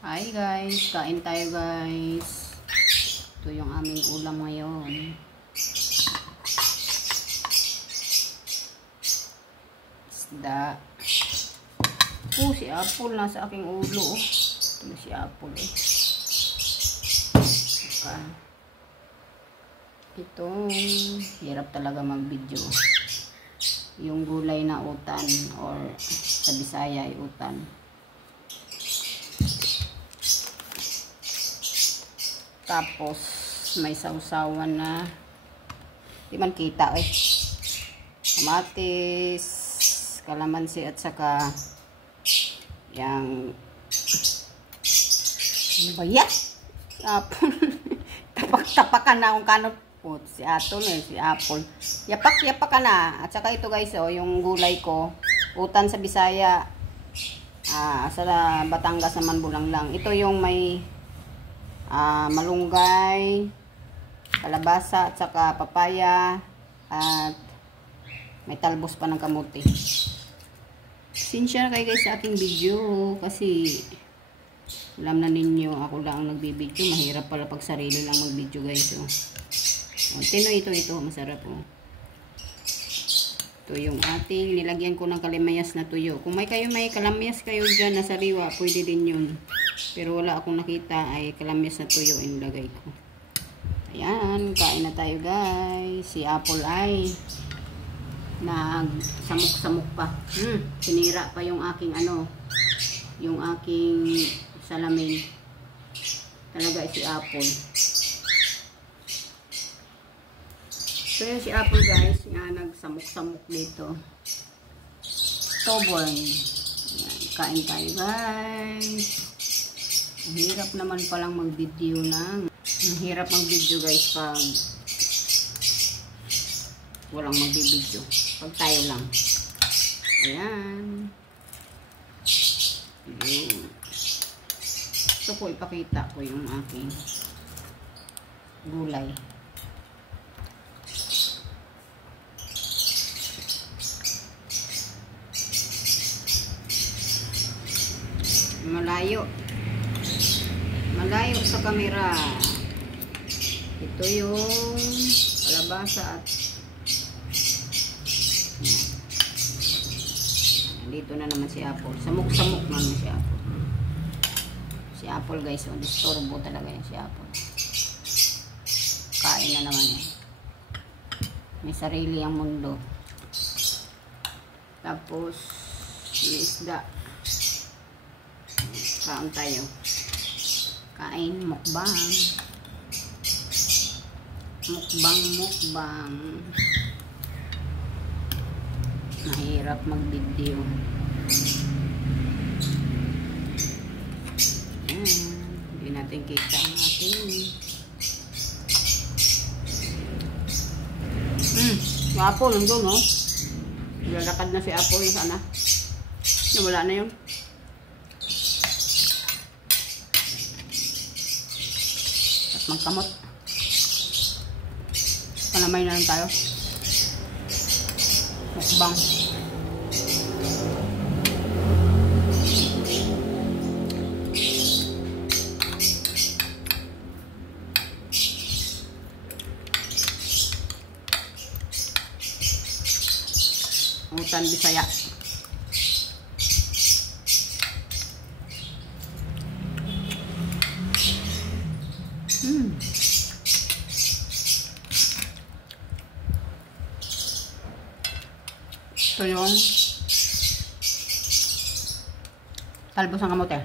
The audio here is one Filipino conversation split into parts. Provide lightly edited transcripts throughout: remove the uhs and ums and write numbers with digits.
Hi guys, kain tayo guys. Ito yung aming ulam ngayon. Isda. Si Apple nasa aking ulo. Ito si Apple eh. Ito, hirap talaga mag-video. Yung gulay na utan or sa Bisaya ay utan. Tapos may sausawan na di man kita eh. Kamatis, kalamansi at saka yang ano ba yan? Tapak-tapakan na akong kanot po. Si Aton eh, si Apple. Yapak-yapak ka na. At saka ito guys, oh, yung gulay ko. Utan sa Bisaya. Sa Batangas naman bulang lang. Ito yung may malunggay, kalabasa, at saka papaya, at may talbos pa ng kamote. Sinsya na kayo guys sa aking video kasi alam na ninyo ako lang ang nagbibideo. Mahirap pala pag sarili lang magbideo guys. Tinoy ito masarap oh. Ito yung ating nilagyan ko ng kalamayas na tuyo. Kung may kalamayas kayo dyan na sariwa, pwede din yun. Pero wala akong nakita ay kalamayas na tuyo yung lagay ko. Ayan, kain na tayo guys. Si Apple ay nagsamok-samok pa. Sinira pa yung aking yung aking salamin. Talaga si Apple. So yun si Apple guys, nga nagsamok-samok dito. Stubborn. Ayan, kain tayo guys. Ang hirap naman palang mag-video lang. Ang hirap mag-video guys pag walang mag-video. Pag tayo lang. Ayan. Ayan. Gusto ko ipakita ko yung aking gulay. Malayo sa kamera. Ito yung kalabasa at dito na naman si Apple. Samok-samok naman si Apple. Si Apple guys, disturbo talaga yan si Apple. Kain na naman yan. May sarili ang mundo. Tapos may isda. Kain tayo. Kain, mukbang. Mukbang. Mahirap mag-video. Hindi natin kita ang ating. Si Apple nandun, no? Lalakad na si Apple na sana. Wala na yun. At magkamot. Panamay na lang tayo. Mukbang. Utan Bisaya. Ito yung talbos ng kamote.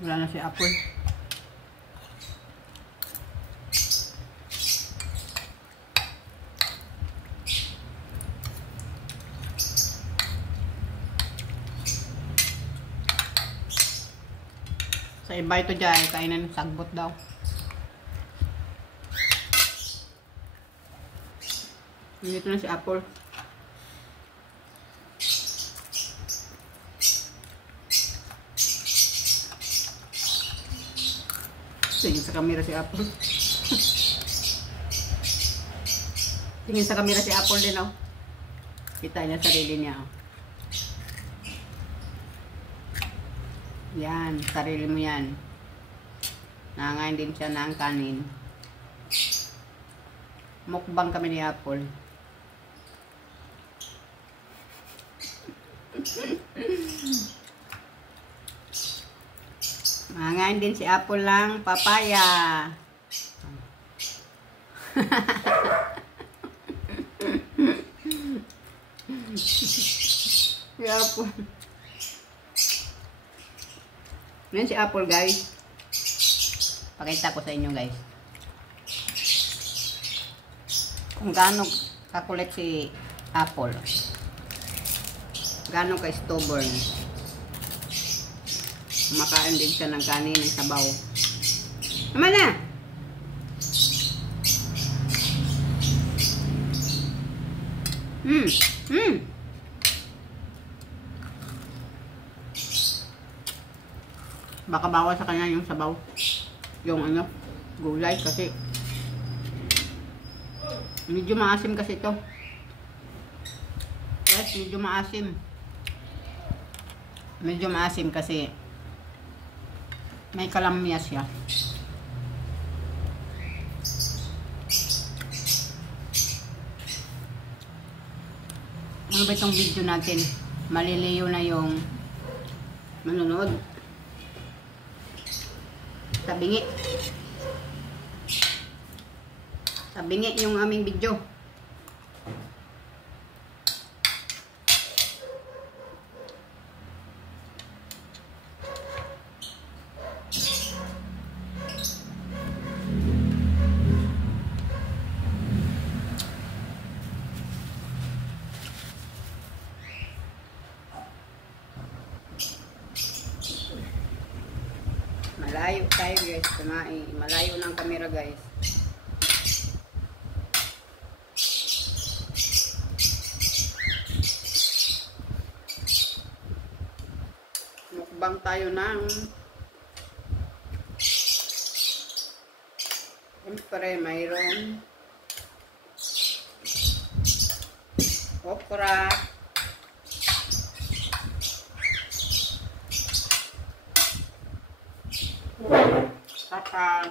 Wala na si Apple. Sa iba ito dyan, kainan sagbot daw. Dito na si Apple. Tingin sa camera si Apple. Tingin sa camera si Apple din, oh. Kita niya sarili niya, oh. Yan, sarili mo yan. Nangangain din siya ng kanin. Mukbang kami ni Apple. Nangangain din si Apple lang papaya. Si Apple. Yan si Apple, guys. Pakita ko sa inyo, guys. Kung gaano kakulit si Apple. Gaano ka-stubborn. Kumakain din siya ng kanin ng sabaw. Naman na! Baka bawal sa kanya yung sabaw. Yung ano, gulay kasi medyo maasim kasi ito. Yes, medyo maasim. Medyo maasim kasi may kalamya siya. Ano ba itong video natin? Maliliyo na yung manonood. Tabingi. Tabingi yung aming video. Malayo tayo, guys, kumain. Malayo ng camera, guys. Mukbang tayo ng siyempre mayroong okra, saka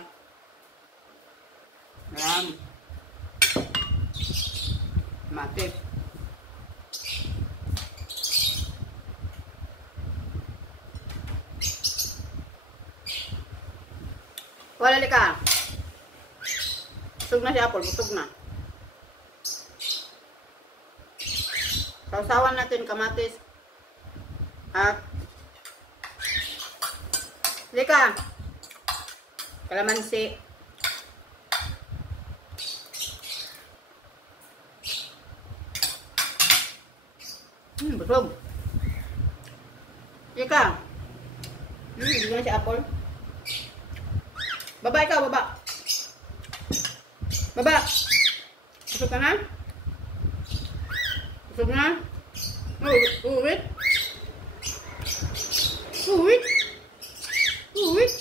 mate. Wala ka. Busog na si Apple, busog na. Sausawan natin kamatis at lika. Kalamansi. Busog. Lika. Busog na si Apple. Baba ikaw, baba. Baba. Busog ka na? Busog na? Uwit. Uwit. Uwit.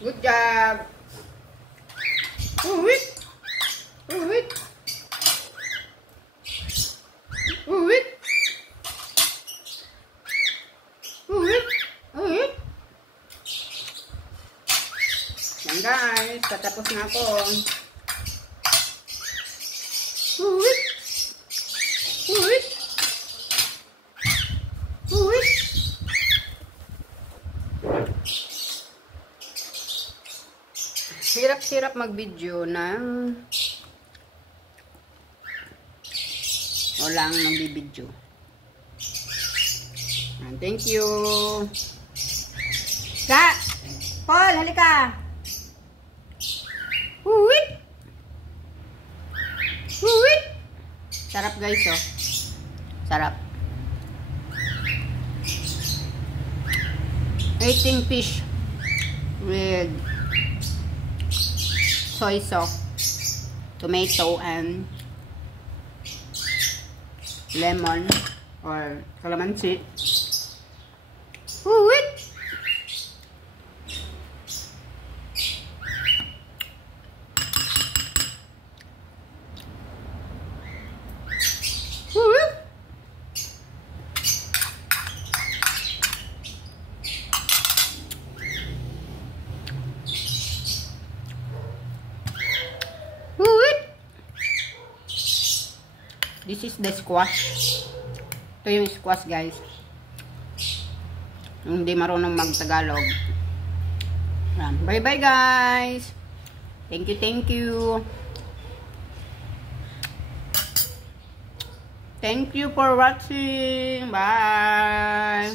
Good job. Uwit. Uwit. Uwit. Uwit. Uwit. Yan guys, tatapos na ako. Uwit. Uwit. Uwit. Hirap-hirap mag-video ng walang nagbibideo. Thank you. Ka! Paul, halika! Uwit! Uwit! Sarap guys, oh. Sarap. eating fish with soy sauce, tomato, and lemon or calamansi. Wait! This is the squash. Ito yung squash, guys. Hindi marunong mag-Tagalog. Bye-bye, guys. Thank you, thank you. Thank you for watching. Bye.